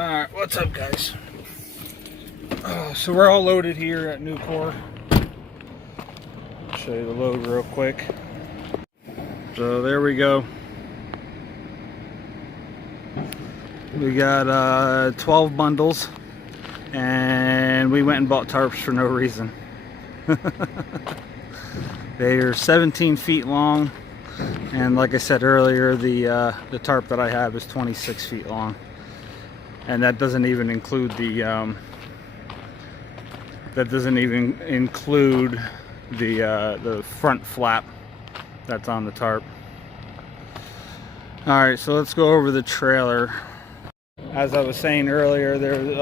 Alright, what's up, guys? So we're all loaded here at Newport. I'll show you the load real quick. So there we go. We got 12 bundles, and we went and bought tarps for no reason. They are 17 feet long, and like I said earlier, the tarp that I have is 26 feet long, and that doesn't even include the the front flap that's on the tarp. All right, so let's go over the trailer. As I was saying earlier, there's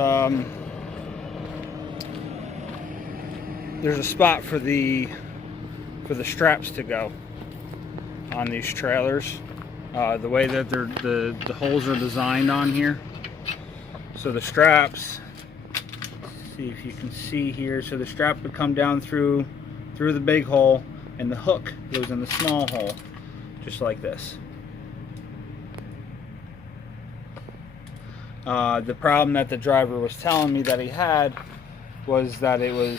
a spot for the straps to go on these trailers. The way that the holes are designed on here. So the straps, see if you can see here. So the strap would come down through the big hole, and the hook goes in the small hole, just like this. The problem that the driver was telling me that he had was that it was,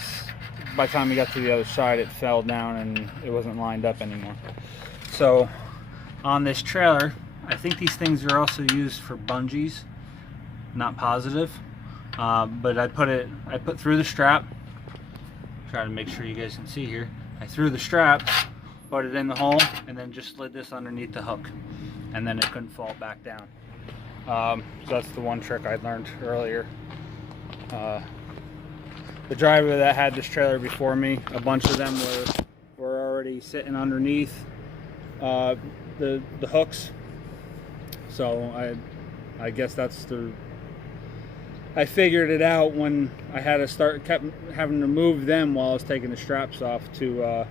by the time he got to the other side, it fell down and it wasn't lined up anymore. So on this trailer, I think these things are also used for bungees, not positive, but I put through the strap. Try to make sure you guys can see here. I threw the strap, put it in the hole, and then just slid this underneath the hook, and then it couldn't fall back down. So that's the one trick I learned earlier. The driver that had this trailer before me, a bunch of them were already sitting underneath the hooks. So I guess that's I figured it out when I had to kept having to move them while I was taking the straps off to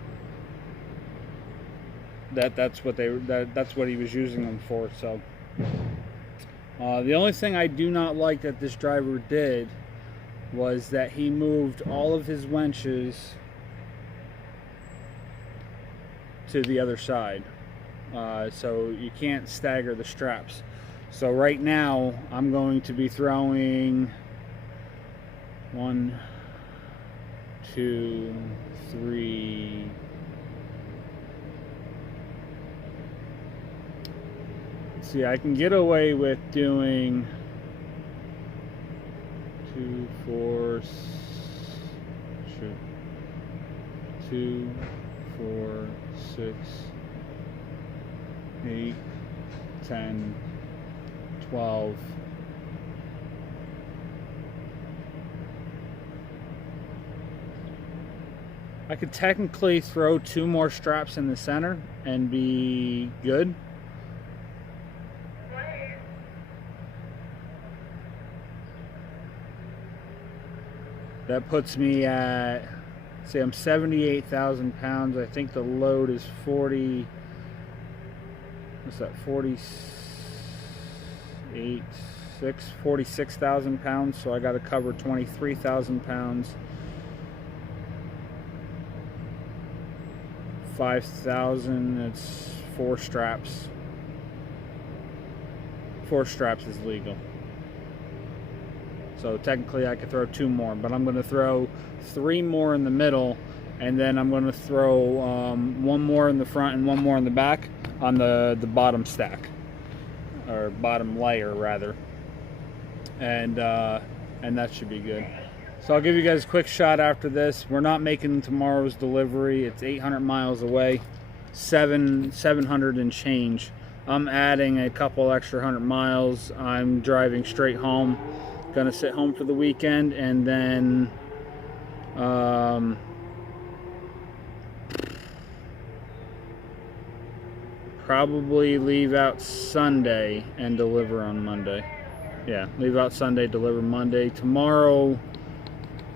that's what he was using them for. So the only thing I do not like that this driver did was that he moved all of his winches to the other side, so you can't stagger the straps. So right now I'm going to be throwing 1, 2, 3, see, I can get away with doing 2, 4, 6, 8, 10, 12. I could technically throw 2 more straps in the center and be good. That puts me at, say, I'm 78,000 pounds. I think the load is 40, what's that, 46,000 pounds. So I got to cover 23,000 pounds. 5,000, it's 4 straps. 4 straps is legal. So technically I could throw 2 more, but I'm going to throw 3 more in the middle, and then I'm going to throw 1 more in the front and 1 more in the back on the bottom stack, or bottom layer rather, and that should be good. So I'll give you guys a quick shot after this. We're not making tomorrow's delivery. It's 800 miles away, 700 and change. I'm adding a couple extra 100 miles. I'm driving straight home. Gonna sit home for the weekend, and then probably leave out Sunday and deliver on Monday. Yeah, leave out Sunday, deliver Monday. Tomorrow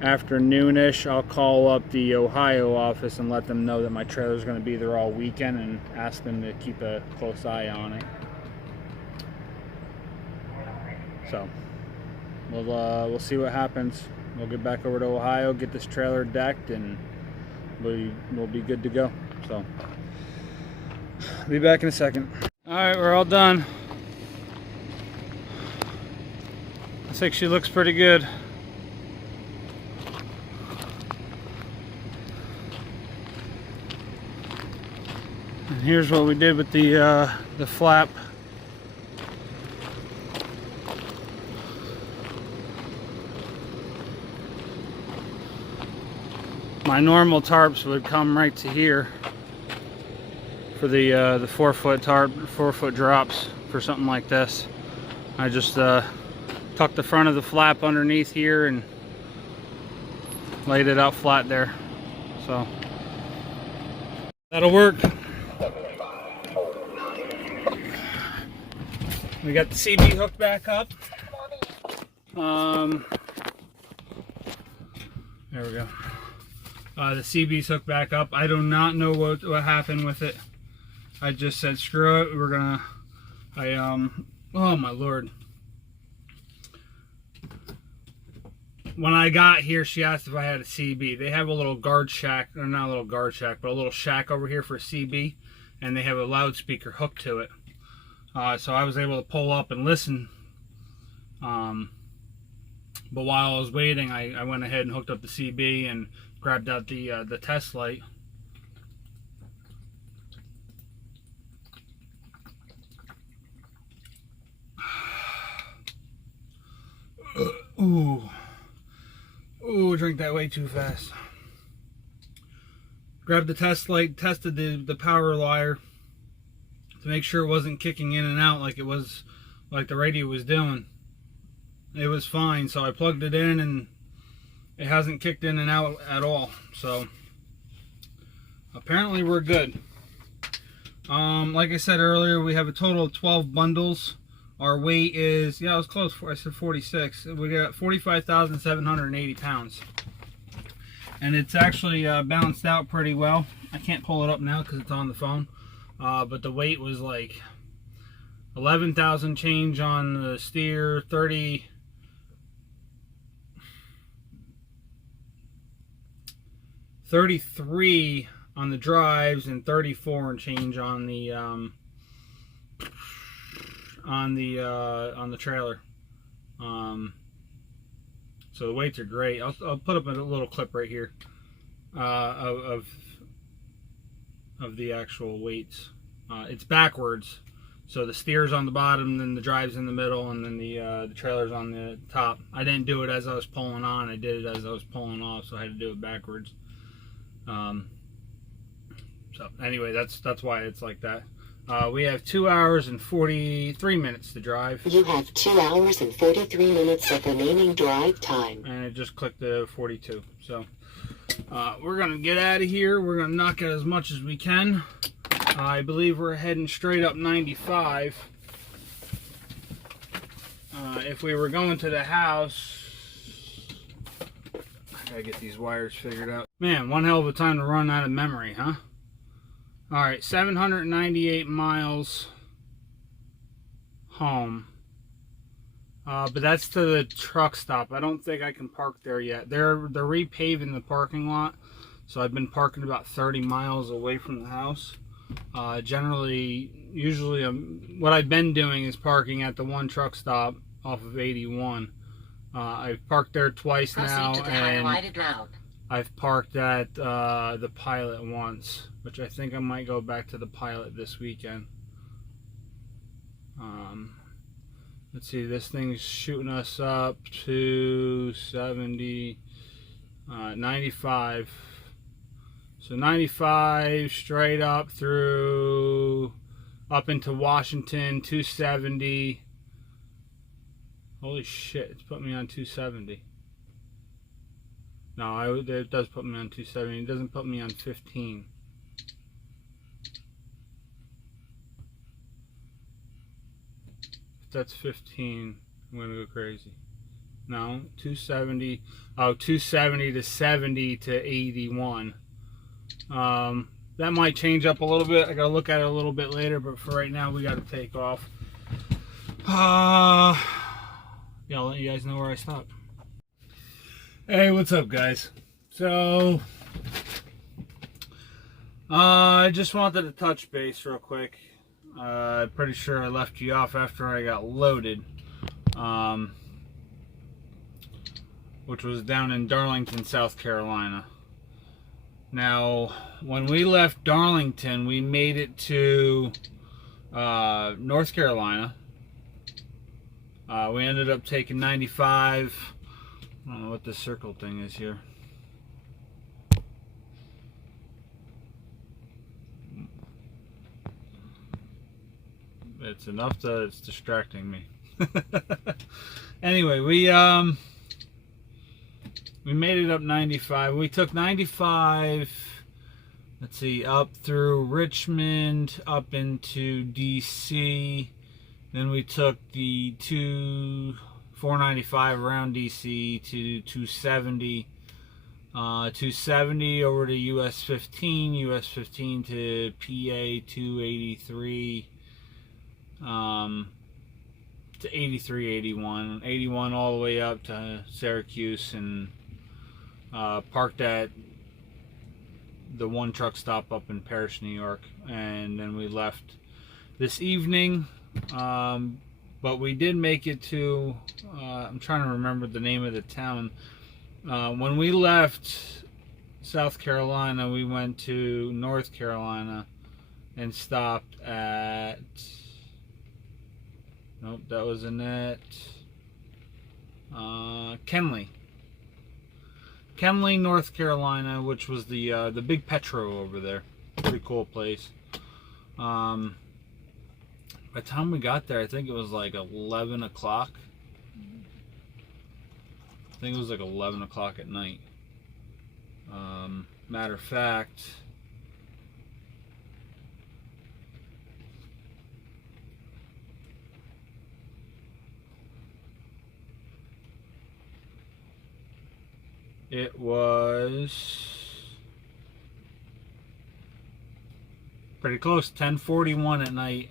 afternoonish, I'll call up the Ohio office and let them know that my trailer is going to be there all weekend, and ask them to keep a close eye on it. So we'll see what happens. We'll get back over to Ohio, get this trailer decked, and we'll be good to go. So I'll be back in a second. All right, we're all done. like she looks pretty good. And here's what we did with the flap. My normal tarps would come right to here for the 4-foot tarp, 4-foot drops for something like this. I just tucked the front of the flap underneath here and laid it out flat there. So that'll work. We got the CB hooked back up. There we go. The CB's hooked back up. I do not know what happened with it. I just said screw it. We're gonna. Oh my lord. When I got here, she asked if I had a CB. They have a little guard shack, or not a little guard shack, but a little shack over here for a CB, and they have a loudspeaker hooked to it. So I was able to pull up and listen. But while I was waiting, I went ahead and hooked up the CB and grabbed out the test light. Ooh, drink that way too fast. Grabbed the test light, tested the power wire to make sure it wasn't kicking in and out like it was, like the radio was doing. It was fine, so I plugged it in and it hasn't kicked in and out at all. So apparently we're good. Like I said earlier, we have a total of 12 bundles. Our weight is, yeah, I was close. I said 46. We got 45,780 pounds. And it's actually balanced out pretty well. I can't pull it up now because it's on the phone. But the weight was like 11,000 change on the steer, 33 on the drives, and 34 and change on the trailer. So the weights are great. I'll put up a little clip right here of the actual weights. It's backwards, so the steer's on the bottom, then the drive's in the middle, and then the trailer's on the top. I didn't do it as I was pulling on. I did it as I was pulling off, so I had to do it backwards. So anyway, that's why it's like that. We have 2 hours and 43 minutes to drive. You have 2 hours and 43 minutes of remaining drive time. And it just clicked to 42. So we're gonna get out of here. We're gonna knock out as much as we can. I believe we're heading straight up 95. If we were going to the house, I gotta get these wires figured out. Man, one hell of a time to run out of memory, huh? Alright, 798 miles home. But that's to the truck stop. I don't think I can park there yet. They're repaving the parking lot, so I've been parking about 30 miles away from the house. Usually what I've been doing is parking at the one truck stop off of 81. I've parked there twice now, and I've parked at the Pilot once, which I think I might go back to the Pilot this weekend. Let's see, this thing's shooting us up to 70, 95. So 95 straight up through, up into Washington, 270. Holy shit, it's put me on 270. No, it does put me on 270. It doesn't put me on 15. If that's 15, I'm going to go crazy. No, 270. Oh, 270 to 70 to 81. That might change up a little bit. I got to look at it a little bit later, but for right now, we got to take off. Yeah, I'll let you guys know where I stop. Hey, what's up, guys? So I just wanted to touch base real quick. I'm pretty sure I left you off after I got loaded. which was down in Darlington, South Carolina. Now, when we left Darlington, we made it to North Carolina. We ended up taking 95. I don't know what this circle thing is here. It's enough that it's distracting me. Anyway, we made it up 95. We took 95, let's see, up through Richmond, up into DC. Then we took the 495 around DC to 270. 270 over to US 15, US 15 to PA 283. To 83, 81, 81 all the way up to Syracuse, and parked at the one truck stop up in Parrish, New York, and then we left this evening. But we did make it to, I'm trying to remember the name of the town. When we left South Carolina, we went to North Carolina and stopped at, nope, that wasn't it. Kenly, North Carolina, which was the big Petro over there. Pretty cool place. By the time we got there, I think it was like 11 o'clock. I think it was like 11 o'clock at night. Matter of fact, it was pretty close, 10:41 at night.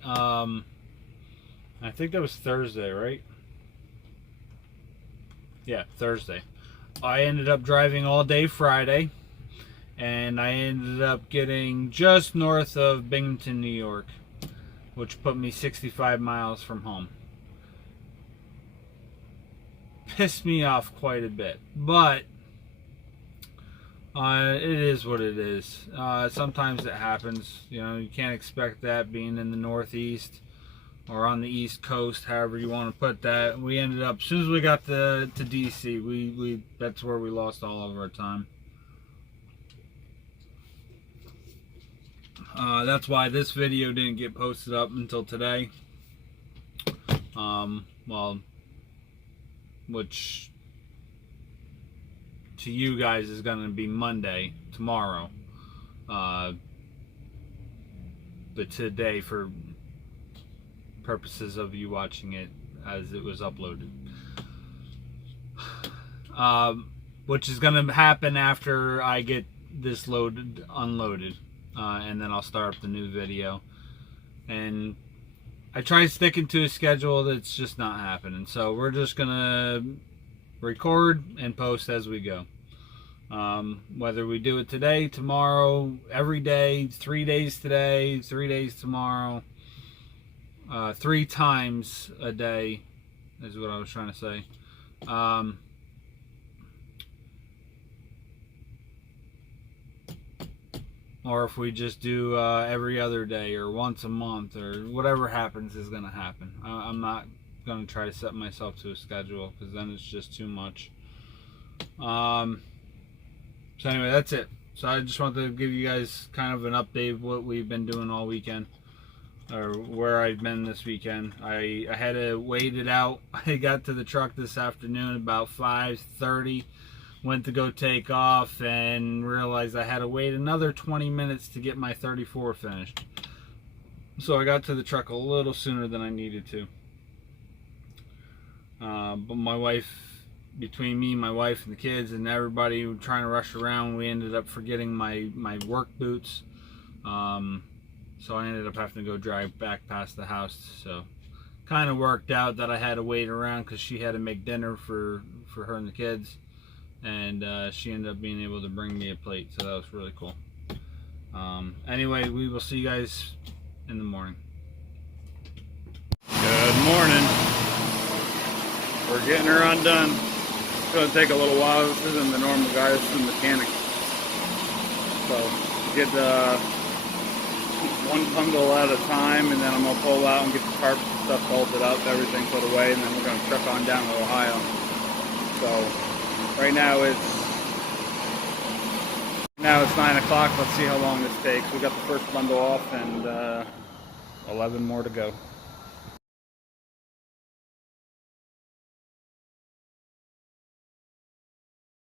I think that was Thursday, right? Yeah, Thursday. I ended up driving all day Friday, and I ended up getting just north of Binghamton, New York, which put me 65 miles from home. Pissed me off quite a bit, but it is what it is. Sometimes it happens. You know, you can't expect that being in the Northeast or on the East Coast, however you want to put that. We ended up, as soon as we got to DC, we that's where we lost all of our time. That's why this video didn't get posted up until today. Well, which to you guys is going to be Monday, tomorrow. But today, for purposes of you watching it as it was uploaded. Which is going to happen after I get this unloaded. And then I'll start up the new video. And I try sticking to a schedule that's just not happening. So we're just going to record and post as we go. Whether we do it today, tomorrow, every day, 3 days today, 3 days tomorrow, 3 times a day is what I was trying to say. Or if we just do every other day or once a month, or whatever happens is going to happen. I'm not going to try to set myself to a schedule, because then it's just too much. So anyway, that's it. So I just wanted to give you guys kind of an update of what we've been doing all weekend, or where I've been this weekend. I had to wait it out. I got to the truck this afternoon about 5:30. Went to go take off and realized I had to wait another 20 minutes to get my 34 finished. So I got to the truck a little sooner than I needed to. But my wife, between me, my wife, and the kids, and everybody trying to rush around, we ended up forgetting my work boots. So I ended up having to go drive back past the house. So kind of worked out that I had to wait around because she had to make dinner for her and the kids. And she ended up being able to bring me a plate, so that was really cool. Anyway, we will see you guys in the morning. Good morning. We're getting her undone. It's going to take a little while. This isn't the normal guy, this is the mechanic. So get one bundle at a time, and then I'm going to pull out and get the tarp stuff bolted up, everything put away, and then we're going to truck on down to Ohio. So right now it's 9 o'clock. Let's see how long this takes. We got the first bundle off and 11 more to go.